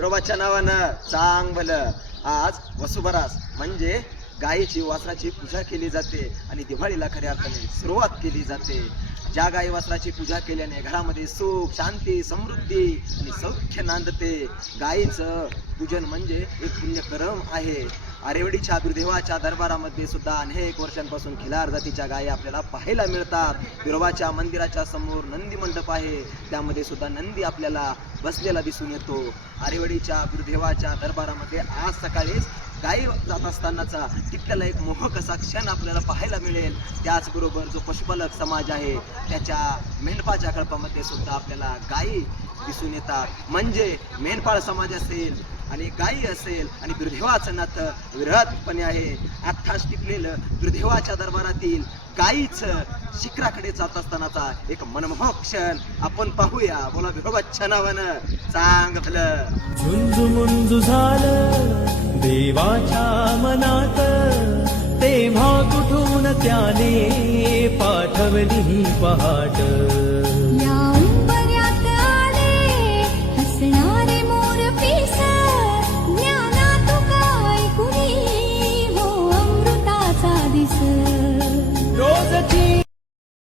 विरोबाच्या नावानं चांगलं आज वसुबरास म्हणजे गायीची वासराची पूजा केली जाते आणि दिवाळीला खऱ्या अर्थाने सुरुवात केली जाते. ज्या गाई वासराची पूजा केल्याने घरामध्ये सुख शांती समृद्धी आणि सौख्य नांदते. गायीचं पूजन म्हणजे एक पुण्यकरम आहे. आरेवडीच्या दुर्देवाच्या दरबारामध्ये सुद्धा अनेक वर्षांपासून खिलार जातीच्या गायी आपल्याला पाहायला मिळतात. विरोबाच्या मंदिराच्या समोर नंदी मंडप आहे. त्यामध्ये सुद्धा नंदी आपल्याला बसलेला दिसून येतो. आरेवडीच्या दुर्देवाच्या दरबारामध्ये आज सकाळीच गायी जात असतानाचा तिथल्याला एक मोहक असा क्षण आपल्याला पाहायला मिळेल. त्याचबरोबर जो पशुपालक समाज आहे त्याच्या मेंढपाच्या कळपामध्ये सुद्धा आपल्याला गायी दिसून येतात. म्हणजे मेंढपाळ समाज असेल आणि गायी असेल आणि दुर्दैवाचं नातं विरहतपणे आहे. आत्ताच टिकलेलं दुर्दैवाच्या दरबारातील गायीचं शिखराकडे जात असतानाचा एक मनमोहक क्षण. आपण पाहूया. बोला विरोबाच्या नावानं चांगलं. झुंजू झालं देवाच्या मनात. तेव्हा कुठून त्याने पाठवली पहाट? 彼此。